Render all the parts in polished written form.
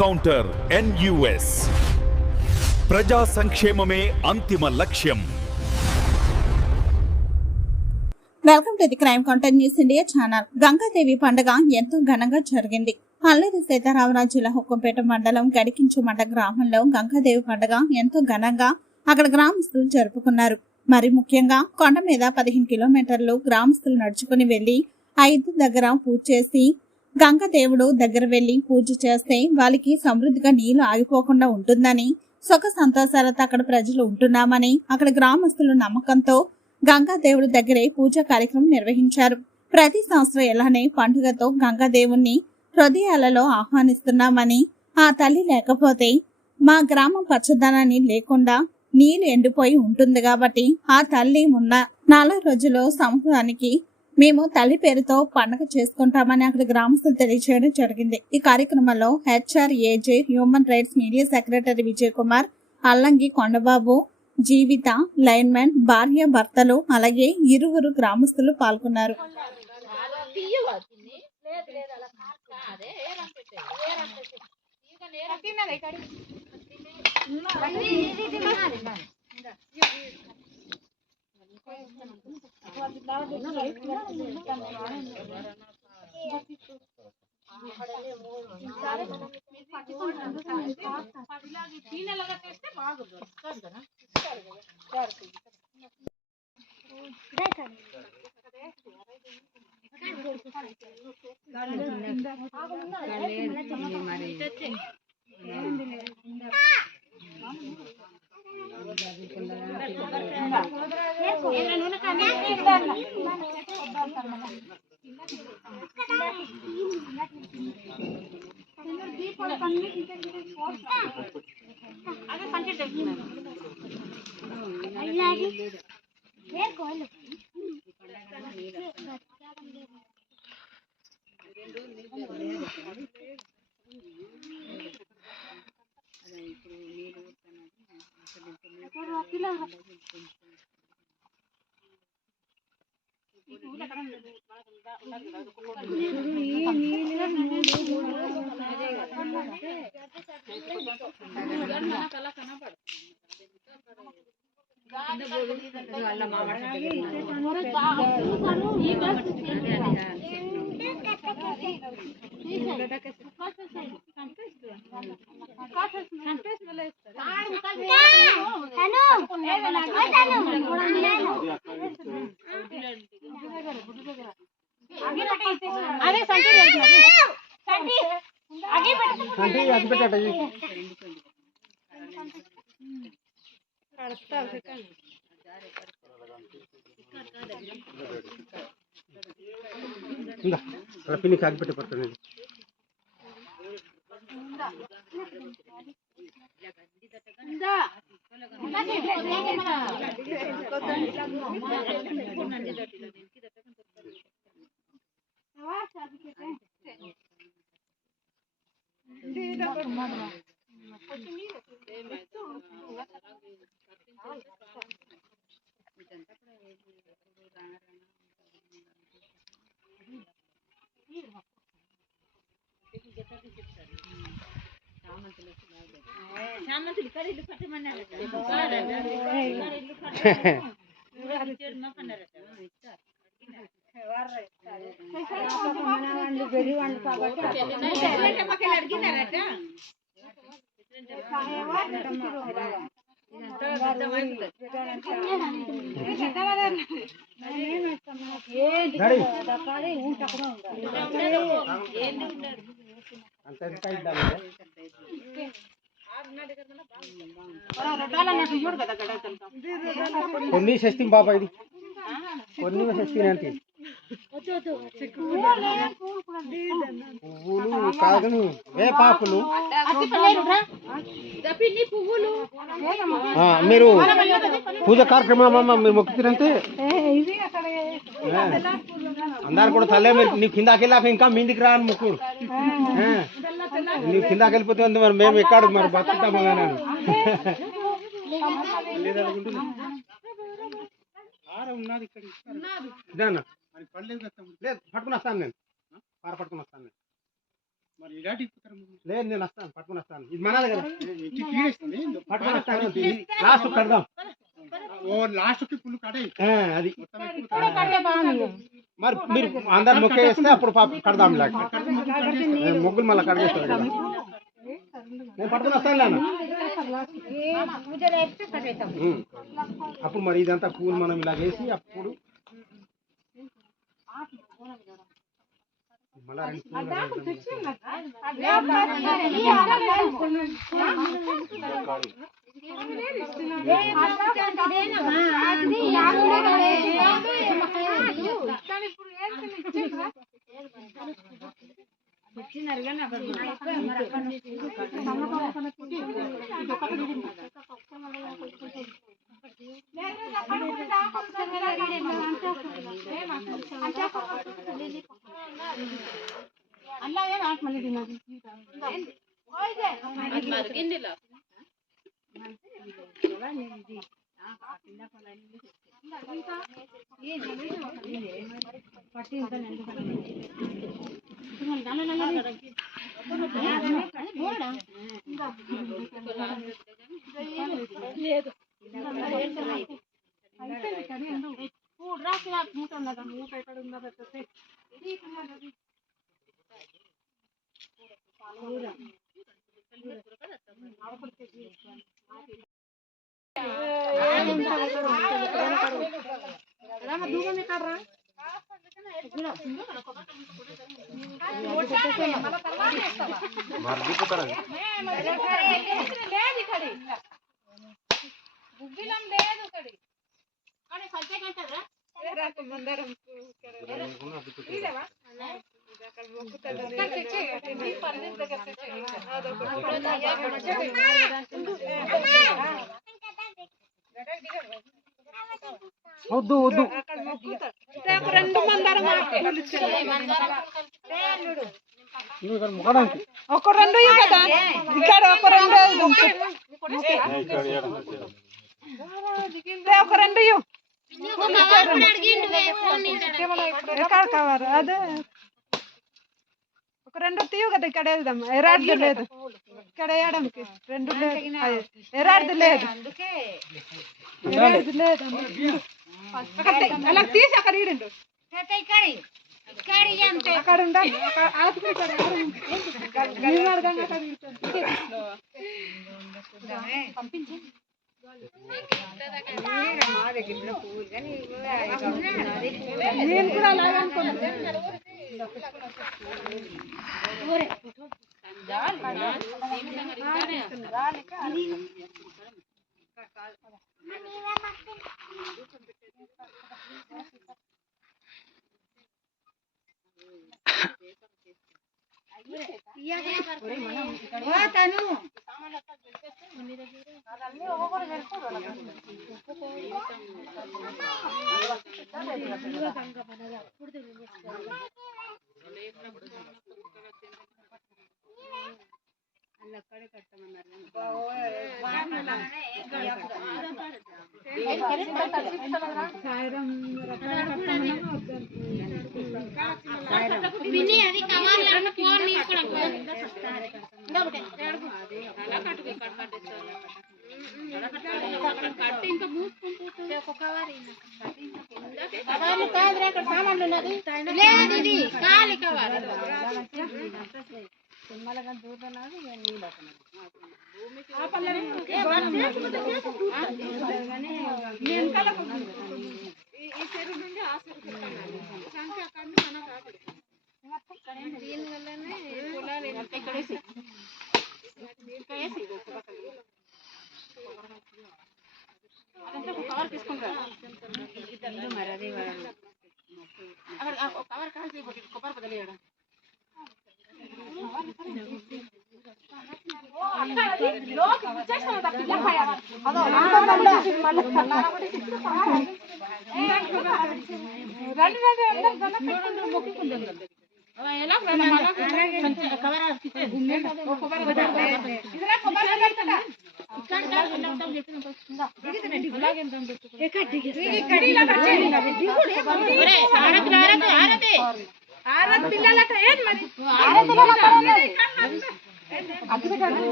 Counter NUS ప్రజా సంక్షేమమే అంతిమ లక్ష్యం. Welcome to the crime counter news India channel. Gangadevi పండుగ ఎంతో ఘనంగా జరిగింది. అల్లూరి సీతారామరాజు జిల్లా హుక్కంపేట మండలం గడికించుమండ గ్రామంలో గంగాదేవి పండుగ ఎంతో ఘనంగా అక్కడ గ్రామస్తులు జరుపుకున్నారు. మరి ముఖ్యంగా కొండ మీద 15 కిలోమీటర్లు గ్రామస్తులు నడుచుకుని వెళ్లి ఆ ఇద్దు దగ్గర పూజ చేసి గంగాదేవుడు దగ్గర వెళ్లి పూజ చేస్తే వాళ్ళకి సమృద్ధిగా నీళ్లు ఆగిపోకుండా ఉంటుందని, సుఖ సంతోషాలతో అక్కడ ప్రజలు ఉంటున్నామని అక్కడ గ్రామస్తులు నమ్మకంతో గంగాదేవుడి దగ్గరే పూజా కార్యక్రమం నిర్వహించారు. ప్రతి సంవత్సరం ఎలానే పండుగతో గంగాదేవుణ్ణి హృదయాలలో ఆహ్వానిస్తున్నామని, ఆ తల్లి లేకపోతే మా గ్రామం పచ్చదనాన్ని లేకుండా నీళ్లు ఎండిపోయి ఉంటుంది కాబట్టి ఆ తల్లి ఉన్న 4 రోజులు సంవత్సరానికి మేము తల్లి పేరుతో పండుగ చేసుకుంటామని అక్కడ గ్రామస్తులు తెలియజేయడం జరిగింది. ఈ కార్యక్రమంలో HRAJ human rights media secretary Vijay Kumar, Allangi Kondababu, Jeevitha, linemen, భార్య భర్తలు అలాగే ఇరువురు గ్రామస్తులు పాల్గొన్నారు. కొన్ని షష్ఠి బాబా ఇది కొన్ని షష్ఠి అంటే పువ్వులు కాగను వేపాకులు మీరు పూజ కార్యక్రమం మీరు మొక్కుతారంటే అందరు కూడా తల్లే మీరు నీ కిందకి వెళ్ళాక ఇంకా మీదికి రా అని మొక్కుడు. నీ కిందకి వెళ్ళిపోతే మరి మేము ఎక్కడ మరి బతుకుతాము కానీ ఉన్నది ఇక్కడ ఇదన్నా లేదు పట్టుకుని వస్తాను నేను పార పట్టుకుని వస్తాను నేను లేదు నేను వస్తాను పట్టుకుని వస్తాను ఇది మనది కదా పట్టుకుని వస్తాను లాస్ట్ కడదాం అది మరి మీరు అందరు ముక్క వేస్తే అప్పుడు కడదాం ముగ్గులు మళ్ళీ కడిగేస్తారు కదా నేను పట్టుకుని వస్తాను లేను అప్పుడు మరి ఇదంతా పూలు మనం ఇలా వేసి అప్పుడు మళ్ళా వద్దు వద్దు ఒక రెండు కదా ఇక్కడ ఒక రెండు ఒక రెండు కావాలి అదే ఒక రెండు తీయు కదా ఇక్కడ వేద్దాం ఎరాడ్ది లేదు ఇక్కడ వేయడానికి రెండు లేదు ఎరాడ్ది లేదు లేదు అలా తీసి అక్కడ ఈడండు అక్కడ ఉండాలి పంపించి నేను కూడా అలాగే అనుకుంటున్నాను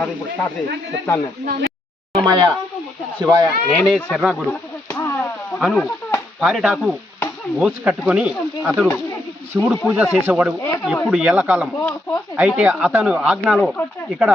అది ఇప్పుడు స్టార్ట్ చేయి, చెప్తాను నేను. రామయ్య శివాయ నేనే శరణగురు అను పారిటాకు గోసి కట్టుకొని అతడు శివుడు పూజ చేసేవాడు ఎప్పుడు ఎల్లకాలం. అయితే అతను ఆజ్ఞలో ఇక్కడ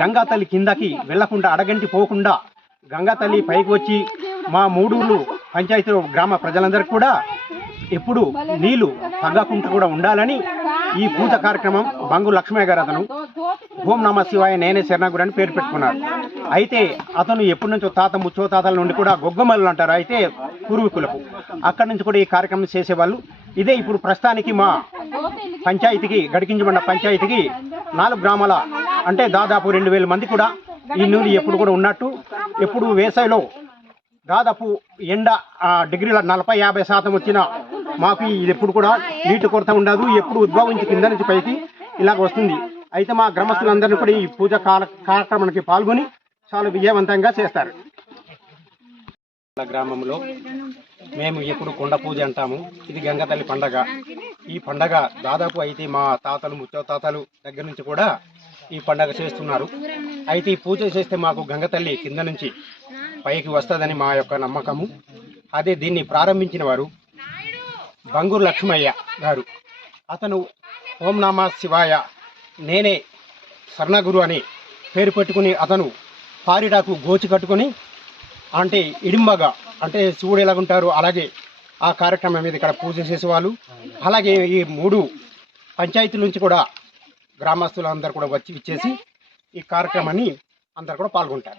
గంగా తల్లి కిందకి వెళ్లకుండా అడగంటి పోకుండా గంగా తల్లి పైకి వచ్చి మా మూడూళ్ళు పంచాయతీ గ్రామ ప్రజలందరికీ కూడా ఎప్పుడు నీళ్లు తగ్గకుండా కూడా ఉండాలని ఈ పూజ కార్యక్రమం బంగు లక్ష్మయ్య గారు అతను ఓం నమ శివాయ నేనే శరణగురు అని పేరు పెట్టుకున్నాడు. అయితే అతను ఎప్పటి నుంచో తాత ముచ్చో తాతల నుండి కూడా గొగ్గమల్లు అంటారు, అయితే పూర్వీకులకు అక్కడి నుంచి కూడా ఈ కార్యక్రమం చేసేవాళ్ళు. ఇదే ఇప్పుడు ప్రస్తుతానికి మా పంచాయతీకి గడికించబడిన పంచాయతీకి 4 గ్రామాల అంటే దాదాపు 2000 మంది కూడా ఈ నీళ్ళు ఎప్పుడు కూడా ఉన్నట్టు. ఎప్పుడు వేసవిలో దాదాపు ఎండ డిగ్రీల 40-50% వచ్చినా మాకు ఇది ఎప్పుడు కూడా నీటి కొరత ఉండదు. ఎప్పుడు ఉద్భవించి కింద నుంచి పైకి ఇలాగ వస్తుంది. అయితే మా గ్రామస్తులందరినీ కూడా ఈ పూజ కార్యక్రమానికి పాల్గొని చాలా విజయవంతంగా చేస్తారు. గ్రామంలో మేము ఎప్పుడు కొండ పూజ అంటాము. ఇది గంగా తల్లి పండగ. ఈ పండగ దాదాపు అయితే మా తాతలు ముత్తాతలు దగ్గర నుంచి కూడా ఈ పండగ చేస్తున్నారు. అయితే ఈ పూజ చేస్తే మాకు గంగా తల్లి కింద నుంచి పైకి వస్తుందని మా యొక్క నమ్మకము. అదే దీన్ని ప్రారంభించిన వారు బంగూరు లక్ష్మయ్య గారు. అతను ఓం నమ శివాయ నేనే శరణగురు అని పేరు పెట్టుకుని అతను పారిటాకు గోచి కట్టుకొని అంటే ఇడింబగా అంటే శివుడు ఎలాగుంటారు అలాగే ఆ కార్యక్రమం మీద ఇక్కడ పూజ చేసేవాళ్ళు. అలాగే ఈ 3 పంచాయతీల నుంచి కూడా గ్రామస్తులందరూ కూడా వచ్చి ఇచ్చేసి ఈ కార్యక్రమాన్ని అందరు కూడా పాల్గొంటారు.